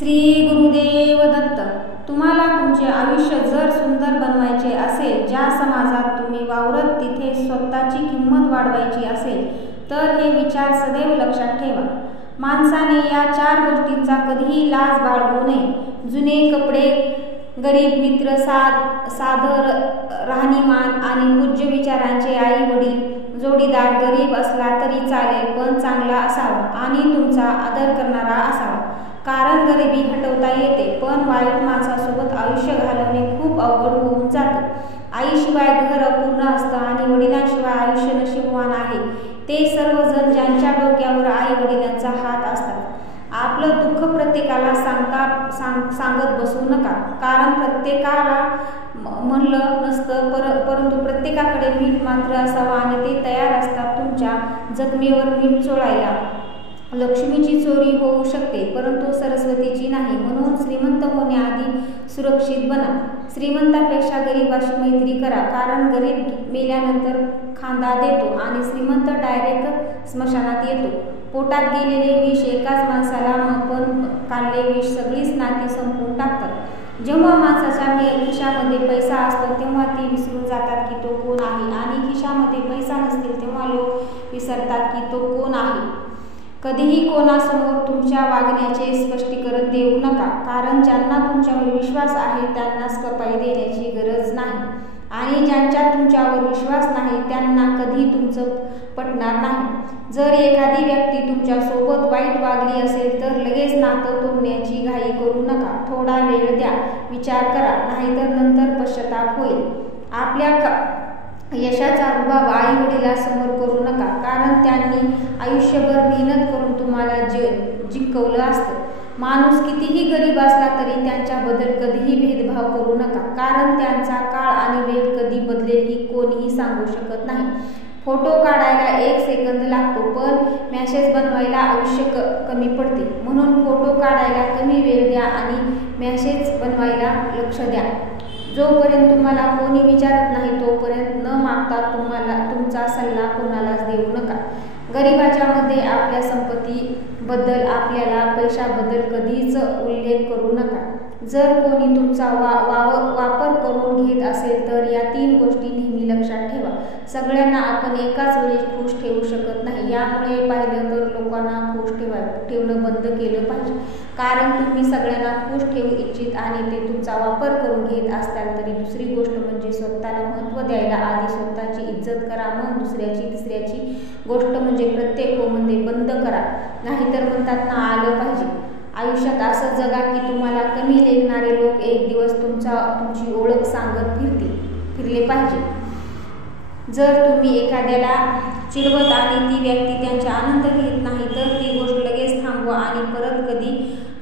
श्री गुरुदेव दत्त. तुम्हाला तुमचे आयुष्य जर सुंदर बनवायचे असेल, ज्या समाजात तुम्ही वावरत तिथे स्वतःची किंमत वाढवायची असेल, तर हे विचार सदैव लक्षात ठेवा. माणसाने या 4 गोष्टींचा कधीही लाज बाळगू नये. जुने कपडे, गरीब मित्र, साधं राहणीमान आणि पूज्य विचारांचे आई वडील. जोडीदार गरीब असला तरी चालेल, पण चांगला असावा आणि तुमचा आदर करणारा असावा. कारण गरिबी हटवता येते, पण वाईट माणसासोबत आयुष्य घालवणे खूप अवघड होऊन जातं. आईशिवाय घर अपूर्ण असतं आणि वडिलांशिवाय आयुष्य नशीबवान आहे ते सर्वजण ज्यांच्या डोक्यावर आई वडिलांचा हात असतात. आपलं दुःख प्रत्येकाला सांगत बसू नका, कारण प्रत्येकाला म्हणलं नसतं, परंतु प्रत्येकाकडे मीठ मात्र असावं आणि ते तयार असतात तुमच्या जखमीवर मीठ चोळायला. लक्ष्मीची चोरी होऊ शकते, परंतु सरस्वतीची नाही. म्हणून श्रीमंत होण्याआधी सुरक्षित बना. श्रीमंतापेक्षा गरीबाशी मैत्री करा, कारण गरीब मेल्यानंतर खांदा देतो आणि श्रीमंत डायरेक्ट स्मशानात येतो. पोटात गेलेले विष एकाच माणसाला, पण काढले विष सगळीच नाती संपवून टाकतात. जेव्हा माणसाच्या खिशामध्ये पैसा असतो तेव्हा ते विसरून जातात की तो कोण आहे, आणि खिशामध्ये पैसा नसतील तेव्हा लोक विसरतात की तो कोण आहे. कधीही कोणासमोर तुमच्या वागण्याचे स्पष्टीकरण देऊ नका, कारण ज्यांना तुमच्यावर विश्वास आहे त्यांनाच कपाई देण्याची गरज नाही, आणि ज्यांचा तुमच्यावर विश्वास नाही त्यांना कधी तुमचं पटणार नाही. जर एखादी व्यक्ती तुमच्यासोबत वाईट वागली असेल तर लगेच नातं तोडण्याची घाई करू नका. थोडा वेळ द्या, विचार करा, नाहीतर नंतर पश्चाताप होईल. आपल्या यशाचा रुबाब आई वडिलांसमोर करू नका, कारण त्यांनी आयुष्यभर मेहनत करून तुम्हाला जिंकवलं असतं. माणूस कितीही गरीब असला तरी त्यांच्याबद्दल कधीही भेदभाव करू नका, कारण त्यांचा काळ आणि वेळ कधी बदलेल ही कोणीही सांगू शकत नाही. फोटो काढायला 1 सेकंद लागतो, पण मॅसेज बनवायला आयुष्य कमी पडते. म्हणून फोटो काढायला कमी वेळ द्या आणि मॅसेज बनवायला लक्ष द्या. जोपर्यंत तुम्हाला कोणी विचारत नाही तोपर्यंत न मागता तुमचा सल्ला कोणालाच देऊ नका. गरिबाच्या मध्ये आपल्या संपत्तीबद्दल, आपल्याला पैशाबद्दल कधीच उल्लेख करू नका. जर कोणी तुमचा वापर करून घेत असेल तर या 3 गोष्टी नेहमी लक्षात ठेवा. सगळ्यांना आपण एकाच वेळी खुश ठेवू शकत नाही, यामुळे पाहिलं तर लोकांना खुश ठेवणं बंद केलं पाहिजे. कारण तुम्ही सगळ्यांना खुश ठेवू इच्छित आणि ते तुमचा वापर करून घेत असताल तरी. दुसरी गोष्ट म्हणजे स्वतःला महत्त्व द्यायला आधी स्वतःची इज्जत करा, मग दुसऱ्याची. तिसऱ्याची गोष्ट म्हणजे प्रत्येक मध्ये बंद करा, नाहीतर म्हणतात ना आलं पाहिजे. आयुष्यात असं जगा की तुम्हाला कमी लेखणारे लोक एक दिवस तुमची ओळख सांगत फिरले पाहिजे. जर तुम्ही एखाद्याला चिडवत आणि ती व्यक्ती त्यांचा आनंद घेत नाही तर ती गोष्ट लगेच थांबवा आणि परत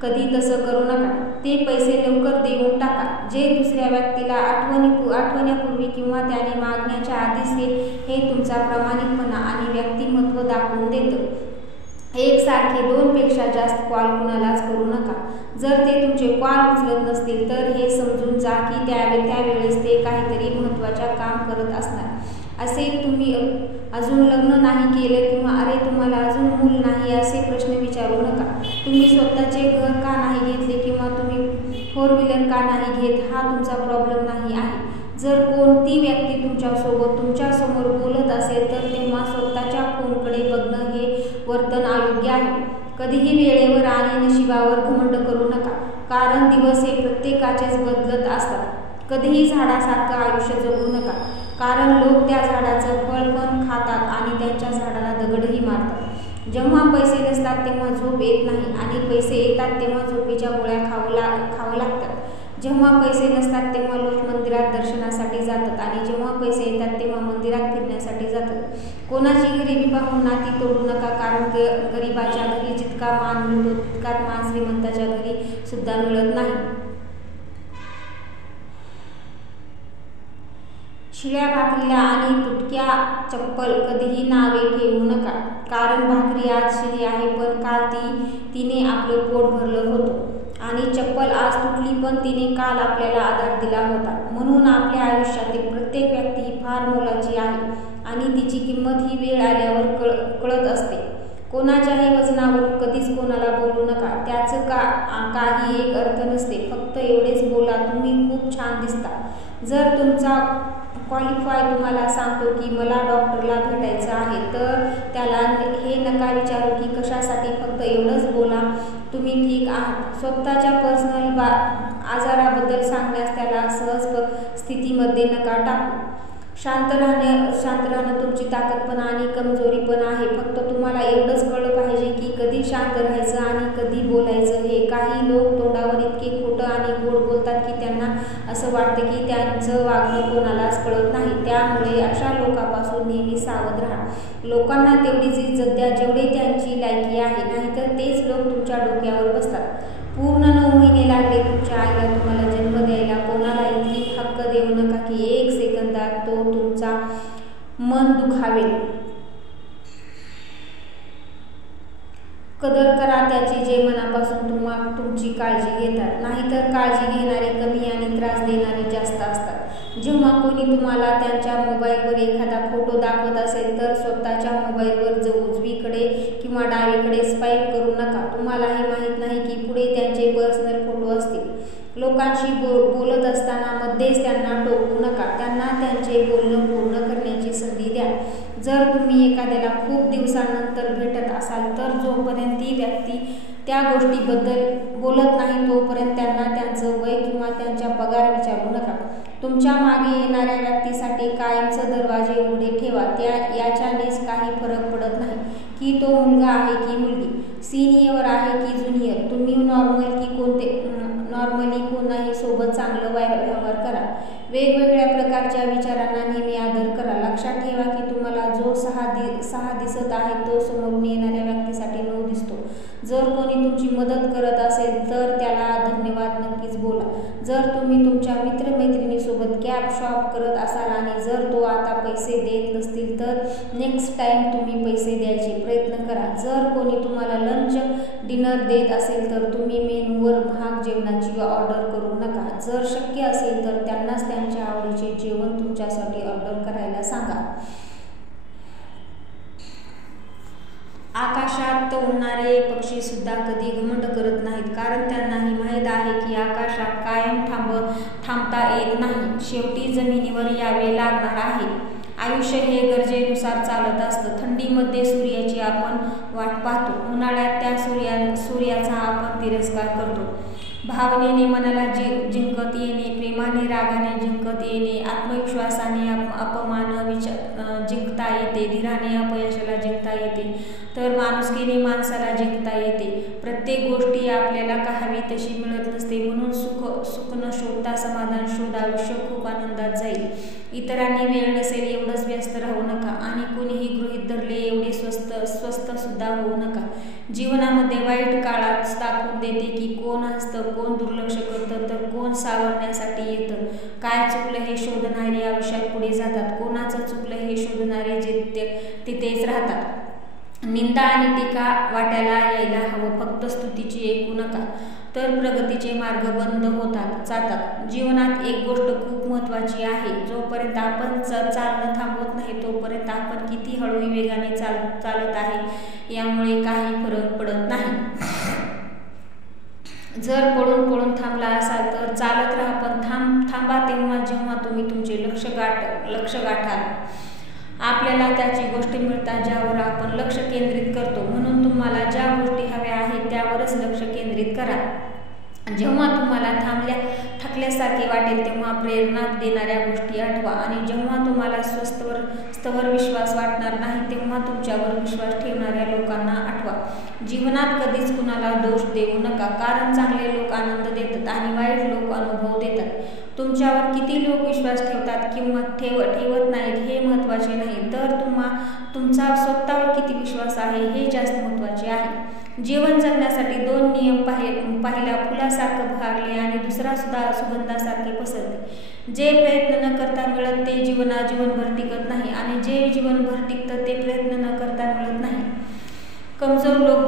कधी तसं करू नका. ते पैसे लवकर देऊन टाका, जे दुसऱ्या व्यक्तीला आठवण्यापूर्वी किंवा त्याने मागण्याच्या आधीच हे तुमचा प्रामाणिकपणा आणि व्यक्तिमत्व दाखवून देतं. एकसारखे 2 पेक्षा जास्त कॉल कुणालाच करू नका. जर ते तुमचे कॉल उचलत नसतील तर हे समजून जा की त्यावेळेस ते काहीतरी महत्त्वाचं काम करत असणार. असे तुम्ही अजून लग्न नाही केलं किंवा अरे तुम्हाला अजून मूल नाही असे प्रश्न विचारू नका. तुम्ही स्वतःचे घर का नाही घेतले किंवा तुम्ही 4 व्हीलर का नाही घेत हा तुमचा प्रॉब्लेम नाही आहे. जर कोणती व्यक्ती तुमच्यासमोर बोलत असेल तर तेव्हा स्वतःच्या फोनकडे बघणं हे वर्तन अयोग्य आहे. कधीही वेळेवर आणि नशिबावर घमंड करू नका, कारण दिवस हे प्रत्येकाचेच बदलत असतात. कधीही झाडासारखं आयुष्य जगू नका, कारण लोक त्या झाडाचं फळ पण खातात आणि त्यांच्या झाडाला दगडही मारतात. जेव्हा पैसे नसतात तेव्हा झोप येत नाही आणि पैसे येतात तेव्हा झोपेच्या गोळ्या खावं लागतात. जेव्हा पैसे नसतात तेव्हा लोक मंदिरात दर्शनासाठी जातात आणि जेव्हा पैसे येतात तेव्हा मंदिरात फिरण्यासाठी जातात. कोणाची गरिबी पाहून नाती तोडू नका, कारण गरिबाच्या घरी जितका मान मिळतो तितकाच मान श्रीमंताच्या घरी सुद्धा मिळत नाही. शिळ्या भाकरीला आणि तुटक्या चप्पल कधीही नावे ठेवू नका, कारण भाकरी आज शिळी आहे पण काल तिने आपलं पोट भरलं होतं, आणि चप्पल आज तुटली पण तिने काल आपल्याला आधार दिला होता. म्हणून आपल्या आयुष्यातील प्रत्येक व्यक्ती ही फार मोलाची आहे आणि तिची किंमत ही वेळ आल्यावर कळत असते. कोणाच्याही वजनावरून कधीच कोणाला बोलू नका. त्याचं काही एक अर्थ नसते. फक्त एवढेच बोला, तुम्ही खूप छान दिसता. जर तुमचा क्वालिफाय तुम्हाला सांगतो की मला डॉक्टरला भेटायचं आहे, तर त्याला हे नका विचारू की कशासाठी. फक्त एवढंच बोला, तुम्ही ठीक आहात. स्वतःच्या पर्सनल आजाराबद्दल सांगण्यास त्याला सहज स्थितीमध्ये नका टाकू. शांत राहणं तुमची ताकद पण आणि कमजोरी पण आहे. फक्त तुम्हाला एवढंच कळलं पाहिजे की कधी शांत राहायचं आणि कधी बोलायचं हे. काही लोक तोंडावर इतके खोटं आणि गोड बोलतात की त्यांना असं वाटतं की त्यांचं वागणं कोणालाच कळत नाही. त्यामुळे अशा लोकांपासून नेहमी सावध राहा. लोकांना तेवढीच इज्जत द्या जेवढी त्यांची लायकी आहे, नाहीतर तेच लोक तुमच्या डोक्यावर बसतात. पूर्ण 9 महिने लागले तुमच्या आईला तुम्हाला जन्म द्यायला. कोणाला इतकी हक्क देऊ नका की 1 सेकंदात तो तुमचा मन दुखावेल. कदर करा त्याची जे मनापासून तुमची काळजी घेतात. नाहीतर काळजी घेणारे कमी आणि त्रास देणारे जास्त असतात. जेव्हा कोणी तुम्हाला त्यांच्या मोबाईलवर एखादा फोटो दाखवत असेल तर स्वतःच्या मोबाईलवर उजवीकडे किंवा डावीकडे स्वाईप करू नका. तुम्हाला हे माहीत नाही की पुढे त्यांचे पर्सनल फोटो असतील. लोकांशी बोलत असताना मध्येच त्यांना टोकू नका. त्यांना त्यांचे बोलणं पूर्ण करण्याची संधी द्या. जर तुम्ही एखाद्याला खूप दिवसानंतर भेटत असाल तर जोपर्यंत ती व्यक्ती त्या गोष्टीबद्दल बोलत नाही तोपर्यंत त्यांना त्यांचं वय किंवा त्यांचा पगार विचारू नका. तुमच्या मागे येणाऱ्या व्यक्तीसाठी कायमचे दरवाजे उघडे ठेवा. याच्यानेच काही फरक पडत नाही की तो मुलगा आहे की मुलगी, सिनियर आहे की ज्युनियर. तुम्ही नॉर्मली कोणाही सोबत चांगलं व्यवहार करा. वेगवेगळ्या प्रकारच्या विचारांना नेहमी आदर करा. लक्षात ठेवा की तुम्हाला जो 6 दिसत आहे तो समोरून येणाऱ्या व्यक्तीसाठी 9 दिसतो. जर कोणी तुमची मदत करत असेल तर त्याला धन्यवाद नक्कीच बोला. जर तुम्ही तुमच्या मित्रमैत्रिणीसोबत कॅब शॉप करत असाल आणि जर तो आता पैसे देत नसतील तर नेक्स्ट टाइम तुम्ही पैसे द्यायचे प्रयत्न करा. जर कोणी तुम्हाला लंच डिनर देत असेल तर तुम्ही मेनूवर महाग जेवणाची ऑर्डर करू नका. जर शक्य असेल तर त्यांनाच त्यांच्या आवडीचे जेवण तुमच्यासाठी ऑर्डर करायला सांगा. आकाशात उडणारे पक्षी सुद्धा कधी घमंड करत नाहीत, कारण त्यांनाही माहीत आहे की आकाशात कायम थांबता येत नाही. शेवटी जमिनीवर यावे लागणार आहे. आयुष्य हे गरजेनुसार चालत असतं. थंडीमध्ये सूर्याची आपण वाट पाहतो. उन्हाळ्यात त्या सूर्याचा आपण तिरस्कार करतो. भावनेने मनाला जिंकत येणे, प्रेमाने रागाने जिंकत येणे, आत्मविश्वासाने अपमान जिंकता येते, धीराने अपयशाला जिंकता येते, तर माणुसकीने माणसाला जिंकता येते. प्रत्येक गोष्टी आपल्याला हवी तशी मिळत नसते. म्हणून सुख न शोधता समाधान शोध. आयुष्य खूप आनंदात जाईल. इतरांनी वेळ नसेल एवढंच व्यस्त राहू नका आणि कोणीही गृहीत धरले एवढे स्वस्त सुद्धा होऊ नका. जीवनामध्ये वाईट काळात दाखवून देते की कोण हसतं, कोण दुर्लक्ष करतं, तर कोण सावरण्यासाठी येतं. काय चुकलं हे शोधणारे आयुष्यात पुढे जातात. कोणाचं चुकलं हे शोधणारे तिथेच राहतात. निंदा आणि टीका वाट्याला यायला हवं. फक्त स्तुतीची ऐकू नका, तर प्रगतीचे मार्ग बंद जातात. जीवनात एक गोष्ट खूप महत्त्वाची आहे. जोपर्यंत आपण चालणं थांबवत नाही तोपर्यंत आपण किती हळू वेगाने चालत आहे यामुळे काही फरक पडत नाही. जर पळून थांबला असाल तर चालत राहा, पण थांबा तेव्हा जेव्हा तुम्ही तुमचे लक्ष गाठाल. आपल्याला त्याची गोष्टी मिळतात ज्यावर आपण लक्ष केंद्रित करतो. म्हणून तुम्हाला ज्या गोष्टी हव्या आहेत त्यावरच लक्ष केंद्रित करा. जेव्हा तुम्हाला थकल्यासारखे वाटेल तेव्हा प्रेरणा देणाऱ्या गोष्टी आठवा आणि जेव्हा तुम्हाला स्वतःवर विश्वास वाटणार नाही तेव्हा तुमच्यावर विश्वास ठेवणाऱ्या लोकांना आठवा. जीवनात कधीच कुणाला दोष देऊ नका, कारण चांगले लोक आनंद देतात आणि वाईट लोक अनुभव देतात. तुमच्यावर किती लोक विश्वास ठेवतात किंवा ठेवत नाहीत हे महत्त्वाचे नाही, तर तुमचा स्वतःवर किती विश्वास आहे हे जास्त महत्त्वाचे आहे. जीवन जगण्यासाठी 2 नियम पहिला फुलासारखं बहरले आणि दुसरा सुद्धा सुगंधासारखे पसरते. जे प्रयत्न न करता मिळत ते जीवनभर टिकत नाही आणि जे जीवनभर टिकतं ते प्रयत्न न करता मिळत नाही. कमजोर लोक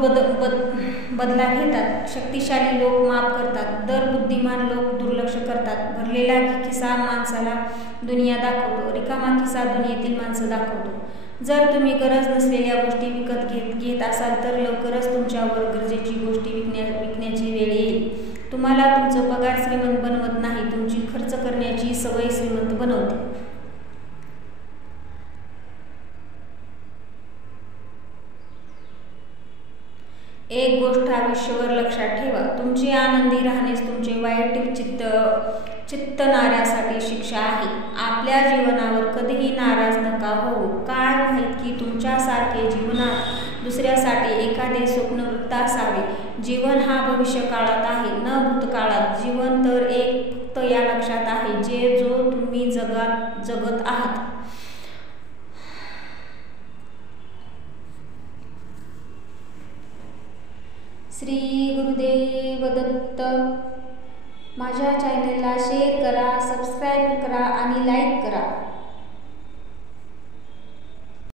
बदला घेतात, शक्तिशाली लोक माफ करतात, तर बुद्धिमान लोक दुर्लक्ष करतात. भरलेला खिसा माणसाला दुनिया दाखवतो, रिकामा खिसा दुनियेतील माणसं दाखवतो. जर तुम्ही गरज नसलेल्या गोष्टी विकत घेत असाल तर लवकरच तुमच्यावर गरजेची गोष्टी विकण्याची वेळ येईल. तुम्हाला तुमचं पगार श्रीमंत बनवत नाही, तुमची खर्च करण्याची सवय श्रीमंत बनवते. एक गोष्ट आयुष्यभर लक्षात ठेवा, तुमचे आनंदी राहणेच तुमचे वैयक्तिक चित्तनाऱ्यासाठी शिक्षा आहे. आपल्या जीवनावर कधीही नाराज नका होऊ. काय माहीत की तुमच्यासारखे जीवनात दुसऱ्यासाठी एखादे स्वप्नवृत्त असावे. जीवन हा भविष्यकाळात आहे, न भूतकाळात. जीवन तर एक फक्त या लक्षात आहे जो तुम्ही जगत आहात. श्री गुरुदेव दत्त. माझ्या चॅनलला शेअर करा, सबस्क्राईब करा आणि लाईक करा.